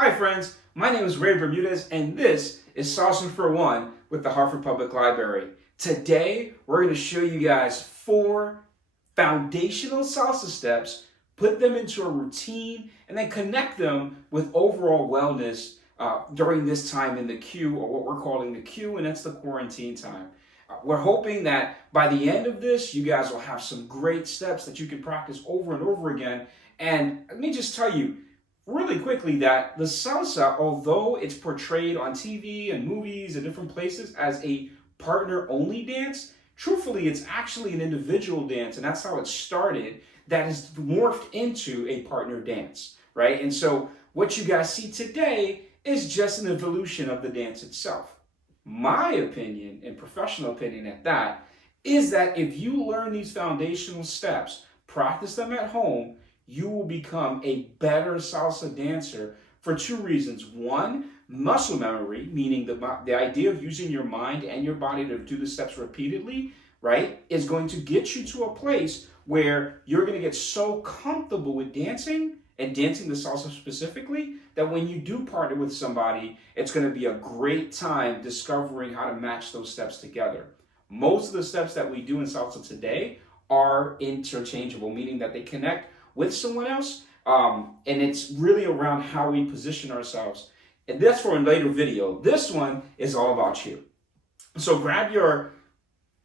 Hi friends, my name is Rey Bermudez and this is Salsa for One with the Hartford Public Library. Today we're going to show you guys 4 foundational salsa steps, put them into a routine, and then connect them with overall wellness during this time in the queue, or what we're calling the queue, and that's the quarantine time. We're hoping that by the end of this, you guys will have some great steps that you can practice over and over again. And let me just tell you really quickly that the salsa, although it's portrayed on TV and movies and different places as a partner-only dance, truthfully, it's actually an individual dance, and that's how it started, that has morphed into a partner dance, right? And so what you guys see today is just an evolution of the dance itself. My opinion, and professional opinion at that, is that if you learn these foundational steps, practice them at home, you will become a better salsa dancer for 2 reasons. One, muscle memory, meaning the idea of using your mind and your body to do the steps repeatedly, right, is going to get you to a place where you're going to get so comfortable with dancing, and dancing the salsa specifically, that when you do partner with somebody, it's going to be a great time discovering how to match those steps together. Most of the steps that we do in salsa today are interchangeable, meaning that they connect with someone else, and it's really around how we position ourselves. And that's for a later video. This one is all about you. So grab your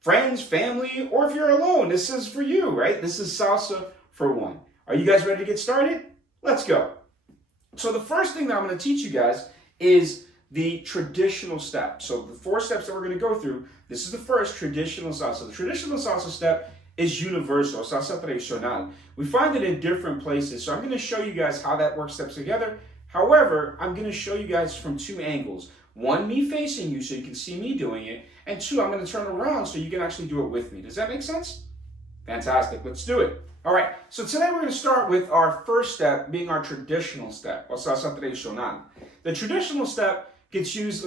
friends, family, or if you're alone, this is for you, right? This is Salsa for One. Are you guys ready to get started? Let's go. So the first thing that I'm going to teach you guys is the traditional step. So the 4 steps that we're going to go through, this is the first, traditional salsa. The traditional salsa step is universal, salsa tradicional. We find it in different places. So I'm going to show you guys how that works steps together. However, I'm going to show you guys from 2 angles. One, me facing you so you can see me doing it. And 2, I'm going to turn around so you can actually do it with me. Does that make sense? Fantastic. Let's do it. All right, so today we're going to start with our first step being our traditional step, or salsa tradicional. The traditional step gets used,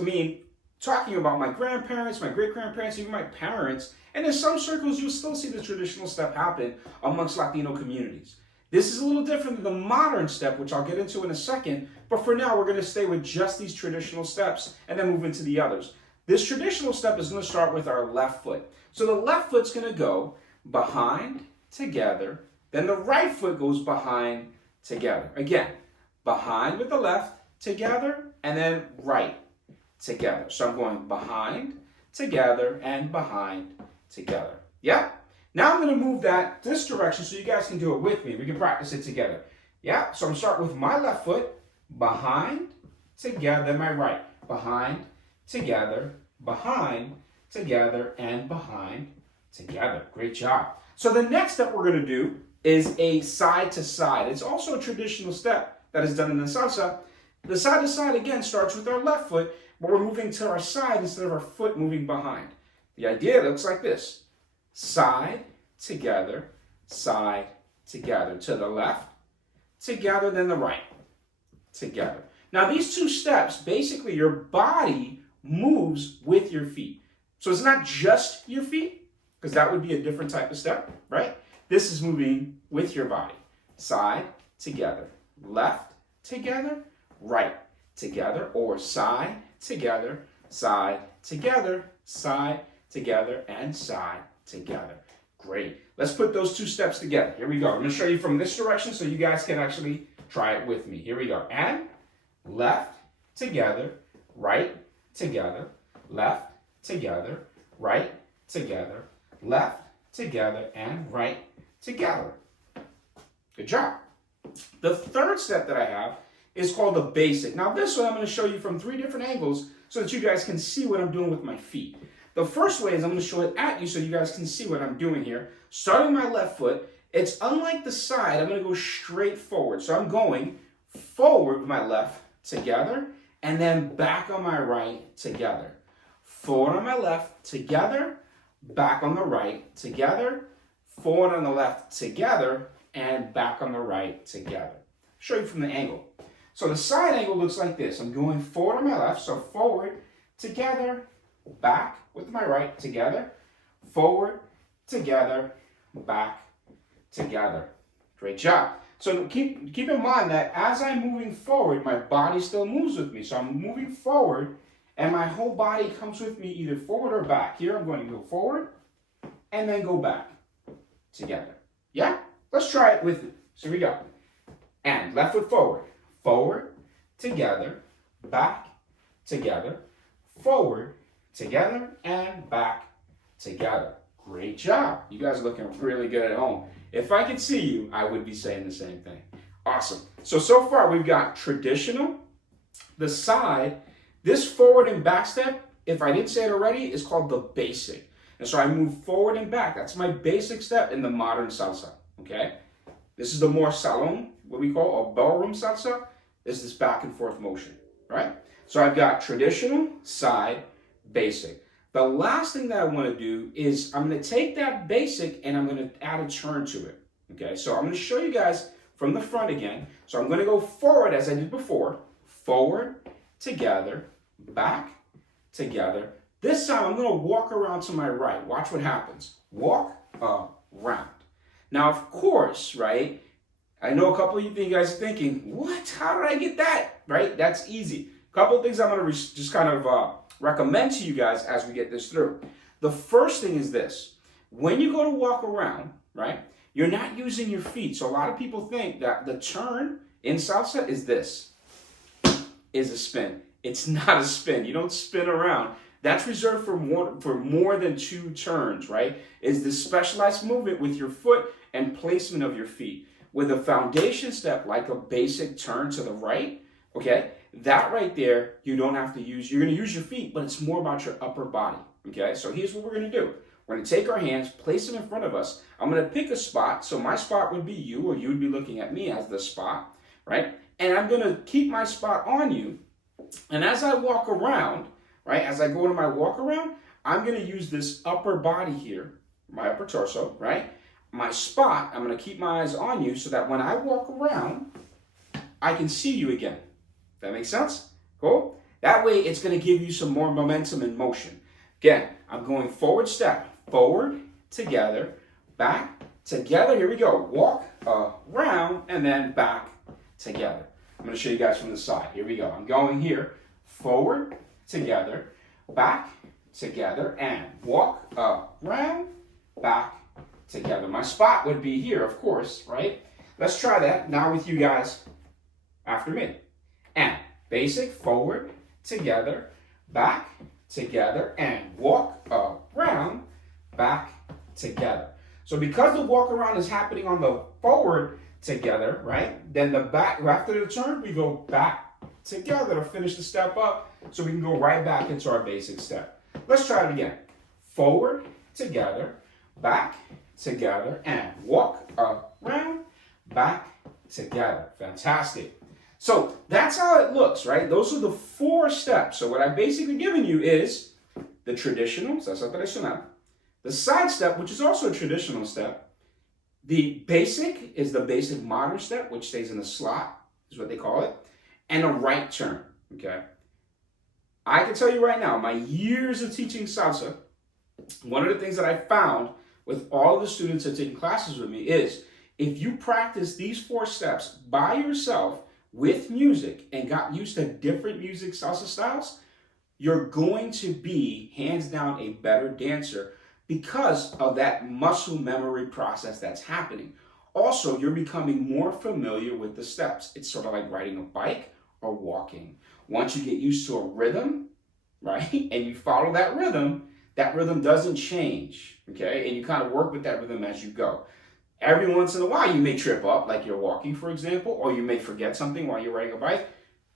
talking about my grandparents, my great-grandparents, even my parents, and in some circles you'll still see the traditional step happen amongst Latino communities. This is a little different than the modern step, which I'll get into in a second, but for now we're going to stay with just these traditional steps and then move into the others. This traditional step is going to start with our left foot. So the left foot's going to go behind, together, then the right foot goes behind, together. Again, behind with the left, together, and then right, together. So I'm going behind, together, and behind, together. Yeah? Now I'm going to move that this direction so you guys can do it with me. We can practice it together. Yeah? So I'm starting with my left foot, behind, together, then my right. Behind, together, and behind, together. Great job. So the next step we're going to do is a side to side. It's also a traditional step that is done in the salsa. The side to side again starts with our left foot, but we're moving to our side instead of our foot moving behind. The idea looks like this. Side, together, to the left, together, then the right, together. Now these 2 steps, basically your body moves with your feet. So it's not just your feet, because that would be a different type of step, right? This is moving with your body. Side, together, left, together, right, together, or side, together, and side, together. Great. Let's put those 2 steps together. Here we go. I'm going to show you from this direction so you guys can actually try it with me. Here we go. And left, together, right, together, left, together, right, together, left, together, and right, together. Good job. The third step that I have is called the basic. Now this one I'm going to show you from 3 different angles so that you guys can see what I'm doing with my feet. The first way is I'm going to show it at you so you guys can see what I'm doing here. Starting my left foot, it's unlike the side, I'm going to go straight forward. So I'm going forward with my left, together, and then back on my right, together. Forward on my left, together, back on the right, together, forward on the left, together, and back on the right, together. Show you from the angle. So the side angle looks like this. I'm going forward on my left, so forward, together, back with my right, together, forward, together, back, together. Great job. So keep in mind that as I'm moving forward, my body still moves with me. So I'm moving forward, and my whole body comes with me either forward or back. Here I'm going to go forward, and then go back together. Yeah? Let's try it with me. So here we go. And left foot forward. Forward, together, back, together, forward, together, and back, together. Great job. You guys are looking really good at home. If I could see you, I would be saying the same thing. Awesome. So far we've got traditional, the side, this forward and back step, if I didn't say it already, is called the basic. And so I move forward and back. That's my basic step in the modern salsa, okay? This is the more salon, what we call a ballroom salsa, is this back and forth motion, right? So I've got traditional, side, basic. The last thing that I want to do is I'm going to take that basic and I'm going to add a turn to it, okay? So I'm going to show you guys from the front again. So I'm going to go forward as I did before, forward, together, back, together. This time I'm going to walk around to my right. Watch what happens. Walk around. Now, of course, right, I know a couple of you guys are thinking, what? How did I get that? Right? That's easy. A couple of things I'm going to just kind of recommend to you guys as we get this through. The first thing is this. When you go to walk around, right, you're not using your feet. So a lot of people think that the turn in salsa is this, is a spin. It's not a spin. You don't spin around. That's reserved for more than 2 turns, right? Is this specialized movement with your foot and placement of your feet. With a foundation step, like a basic turn to the right, okay? That right there, you don't have to use, you're going to use your feet, but it's more about your upper body, okay? So here's what we're going to do. We're going to take our hands, place them in front of us. I'm going to pick a spot. So my spot would be you, or you would be looking at me as the spot, right? And I'm going to keep my spot on you. And as I walk around, right, as I go into my walk around, I'm going to use this upper body here, my upper torso, right? My spot, I'm going to keep my eyes on you so that when I walk around, I can see you again. That makes sense? Cool? That way, it's going to give you some more momentum and motion. Again, I'm going forward step, forward, together, back, together. Here we go. Walk around and then back, together. I'm going to show you guys from the side. Here we go. I'm going here, forward, together, back, together, and walk around, back, together. My spot would be here, of course, right? Let's try that now with you guys after me. And basic, forward, together, back, together, and walk around, back, together. So because the walk around is happening on the forward together, right? Then the back, after the turn, we go back together to finish the step up so we can go right back into our basic step. Let's try it again. Forward, together, back, together, and walk around, back, together. Fantastic. So that's how it looks, right? Those are the 4 steps. So what I've basically given you is the traditional, salsa tradicional, the side step, which is also a traditional step. The basic is the basic modern step, which stays in the slot, is what they call it, and a right turn, okay? I can tell you right now, my years of teaching salsa, one of the things that I found with all of the students that take classes with me is if you practice these 4 steps by yourself with music and got used to different music salsa styles, you're going to be hands down a better dancer because of that muscle memory process that's happening. Also, you're becoming more familiar with the steps. It's sort of like riding a bike or walking. Once you get used to a rhythm, right, and you follow that rhythm doesn't change, okay? And you kind of work with that rhythm as you go. Every once in a while, you may trip up, like you're walking, for example, or you may forget something while you're riding a bike,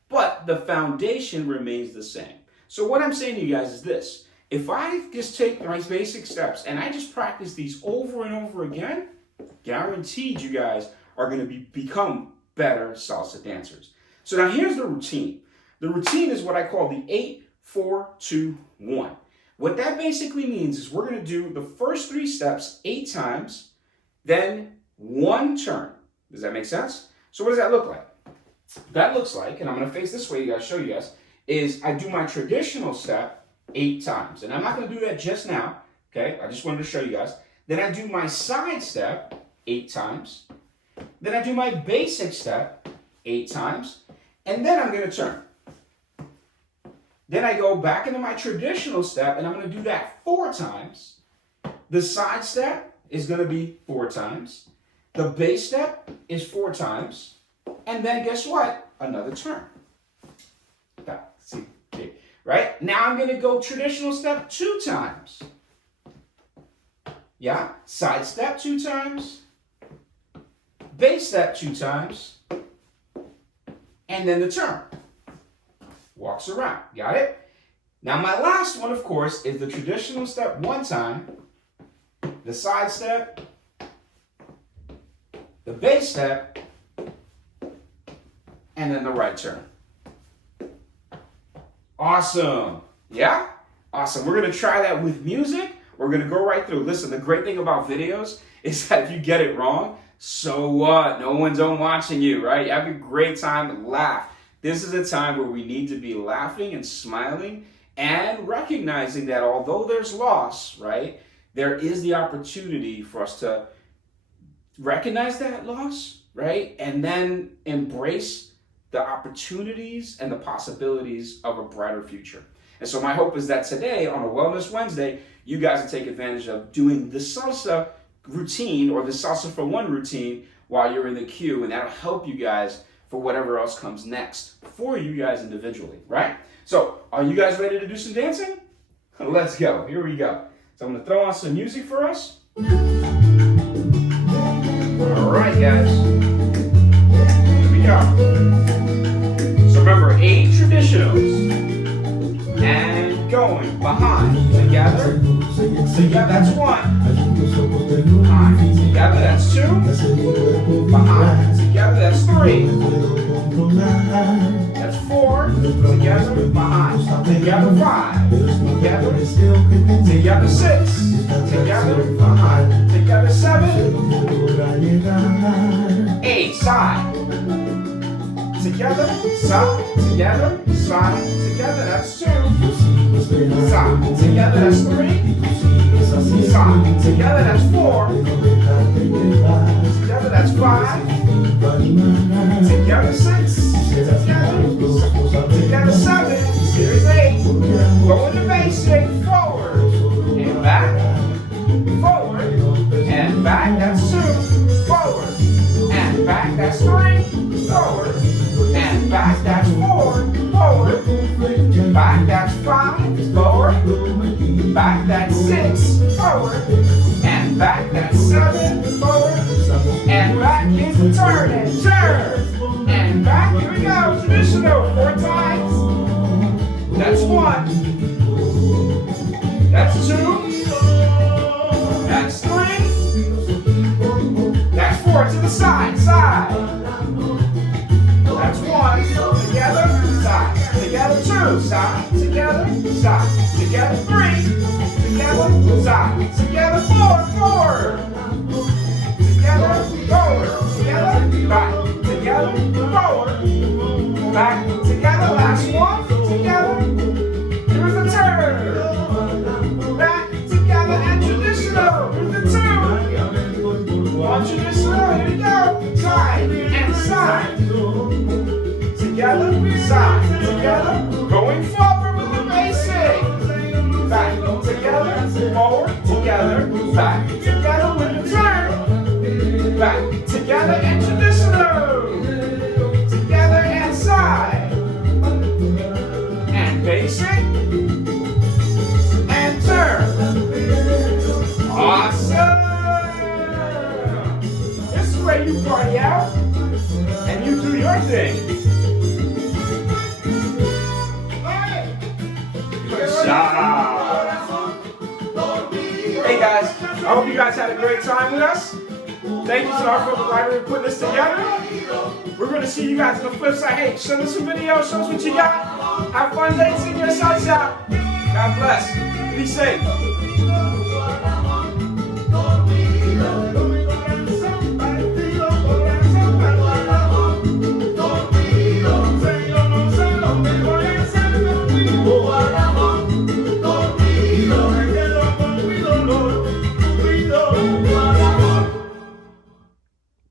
but the foundation remains the same. So what I'm saying to you guys is this. If I just take my basic steps and I just practice these over and over again, guaranteed you guys are going to become better salsa dancers. So now here's the routine. The routine is what I call the 8-4-2-1. What that basically means is we're going to do the first 3 steps 8 times, then 1 turn. Does that make sense? So what does that look like? That looks like, and I'm going to face this way, show you guys, is I do my traditional step 8 times. And I'm not going to do that just now, okay? I just wanted to show you guys. Then I do my side step 8 times. Then I do my basic step 8 times, and then I'm going to turn. Then I go back into my traditional step, and I'm going to do that 4 times. The side step is going to be 4 times. The base step is 4 times. And then guess what? Another turn. See, okay. Right? Now I'm going to go traditional step 2 times. Yeah? Side step 2 times. Base step 2 times. And then the turn. Walks around. Got it? Now my last one, of course, is the traditional step 1 time. The side step. The base step. And then the right turn. Awesome. Yeah? Awesome. We're going to try that with music. We're going to go right through. Listen, the great thing about videos is that if you get it wrong, so what? No one's watching you, right? You have a great time to laugh. This is a time where we need to be laughing and smiling and recognizing that although there's loss, right, there is the opportunity for us to recognize that loss, right, and then embrace the opportunities and the possibilities of a brighter future. And so my hope is that today, on a Wellness Wednesday, you guys will take advantage of doing the salsa routine or the salsa for one routine while you're in the queue, and that'll help you guys for whatever else comes next for you guys individually, right? So, are you guys ready to do some dancing? Let's go. Here we go. So I'm going to throw on some music for us. All right, guys. Here we go. So remember, 8 traditionals. And going behind, together, that's 1. Behind, together, that's 2. Behind, together, that's 3. That's 4. Together, behind, together, 5. Together, 6. Together, behind, together, 7. 8, side. Together, side, together, side, together, that's 2. Side, together, that's 3. Side, together, that's 4. Together, that's 5. Together, 6. Together, 7. Here's 8. Go into basic, forward, and back, forward, and back, that's 2. Forward, and back, that's 3. Forward, and back, that's 4, forward, back, that's 5, forward, back, that's 6, forward, and back, that's 7, forward, and back, is a turn, and turn, and back, here we go, traditional, 4 times, that's 1, that's 2, that's 3, that's 4, to the side, side, that's 1, together, side, together, 2, side, together, 3, together, side, together, 4, forward, together, forward, together, back, together, forward, back, together, last 1, together, here's the turn, back, together, and traditional, here's the 2, 1 traditional, here we go, side, and side, together, side, together, going forward with the basic. Back, together, forward, together, back, together with the turn. Back, together, and traditional. Together and side. And basic. And turn. Awesome! This is where you party out and you do your thing. Hey guys, I hope you guys had a great time with us. Thank you to the Hartford Library for putting this together. We're going to see you guys on the flip side. Hey, send us some videos, show us what you got. Have fun dancing your salsa. God bless. Be safe.